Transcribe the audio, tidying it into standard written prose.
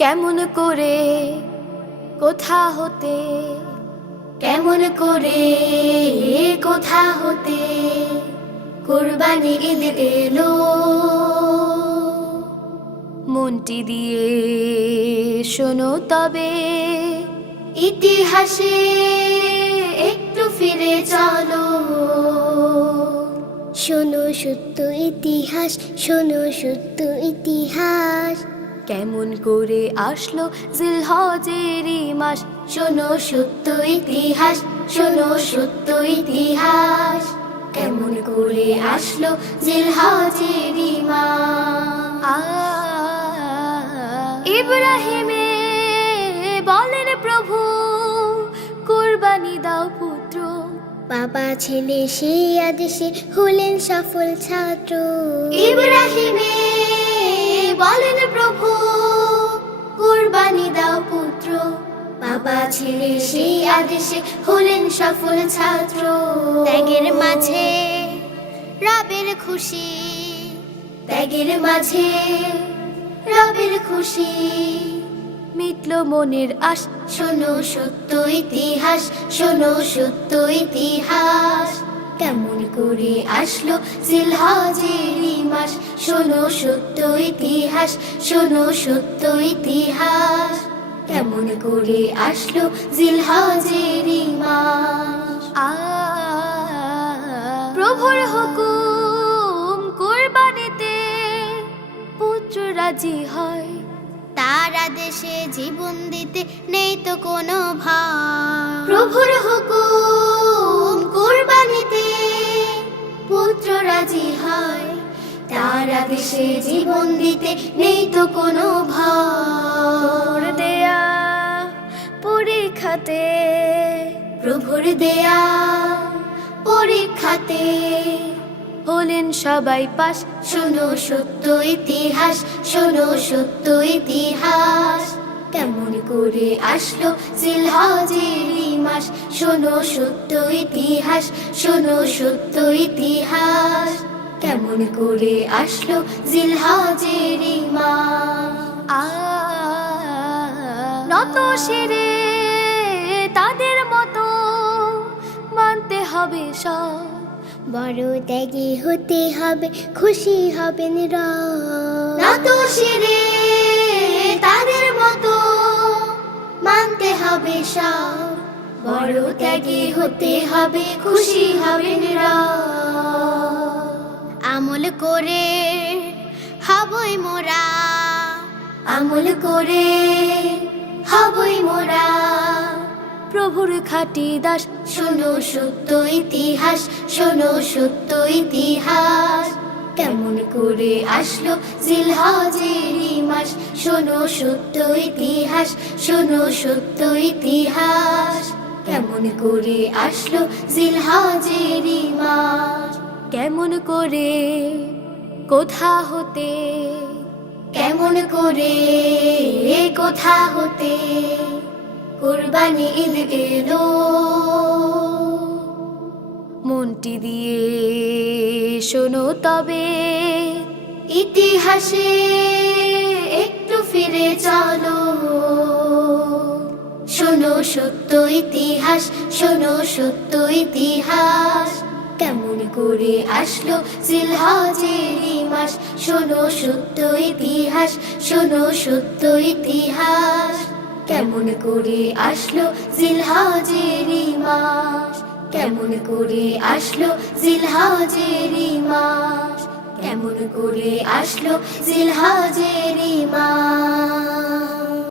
কেমন করে কোথা হতে, কেমন করে কোথা হতে কুরবানি ঈদ এলো। মনটি দিয়ে শোনো তবে ইতিহাসে একটু ফিরে চলো। শোনো সত্য ইতিহাস, শোনো সত্য ইতিহাস। কেমন করে আসলো জিলহজেরই মাস, শোনো সত্য ইতিহাস, শোনো সত্য ইতিহাস। কেমন করে আসলো জিলহজেরই মাস। ইব্রাহিমে বলেন প্রভু কুরবানি দাও পুত্র। বাবা ছেলে সেই আদেশে হলেন সফল ছাত্র। ইব্রাহিমে বলেন প্রভু কুরবানি দাও পুত্র। বাবা ছেলে সেই আদেশে হলেন সফল ছাত্র। ত্যাগের মাঝে রবের খুশি, ত্যাগের মাঝে রবের খুশি। মিটলো মনের আশ, শোনো সত্য ইতিহাস, শোনো সত্য ইতিহাস। কেমন করে আসলো জিলহজেরই মাস, শোনো সত্য ইতিহাস, শোনো সত্য ইতিহাস। কেমন করে আসলো জিলহজেরই মাস। প্রভুর হুকুম কুরবানিতে পুত্র রাজি হয়। তার আদেশে জীবন দিতে নেই তো কোনো ভয়। প্রভুর হুকুম কুরবানিতে পুত্র রাজি হয়। তার আদেশে জীবন দিতে নেই তো কোনো ভয়। দেয়া পরীক্ষাতে, প্রভুর দেয়া পরীক্ষাতে হলেন সবাই পাস। শোনো সত্য ইতিহাস, শোনো সত্য ইতিহাস। কেমন করে আসলো জিলহজেরই মাস, শোনো সত্য ইতিহাস, শোনো সত্য ইতিহাস। কেমন করে আসলো জিলহজেরই মাস। নত শিরে তাদের মতো মানতে হবে সব। বড় ত্যাগী হতে হবে, খুশি হবেন রব। নত শিরে তাদের মতো মানতে হবে সব। বড় ত্যাগী হতে হবে, খুশি হবেন রব। আমল করে হবই মোরা, আমল করে হবই মোরা প্রভুর খাঁটি দাস। শোনো সত্য ইতিহাস, শোনো সত্য ইতিহাস। কেমন করে আসলো জিলহজেরই মাস, শোনো সত্য ইতিহাস, শোনো সত্য ইতিহাস। কেমন করে আসলো জিলহজেরই মাস। কেমন করে কোথা হতে, কেমন করে কোথা হতে কুরবানি ঈদ এলো। মনটি দিয়ে শোনো তবে ইতিহাসে একটু ফিরে চলো। শোনো সত্য ইতিহাস, শোনো সত্য ইতিহাস। কেমন করে আসলো জিলহজেরই মাস, শোনো সত্য ইতিহাস, শোনো সত্য ইতিহাস। কেমন করে আসলো জিলহজেরই মাস, কেমন করে আসলো জিলহজেরই মাস, কেমন করে আসলো জিলহজেরই মাস।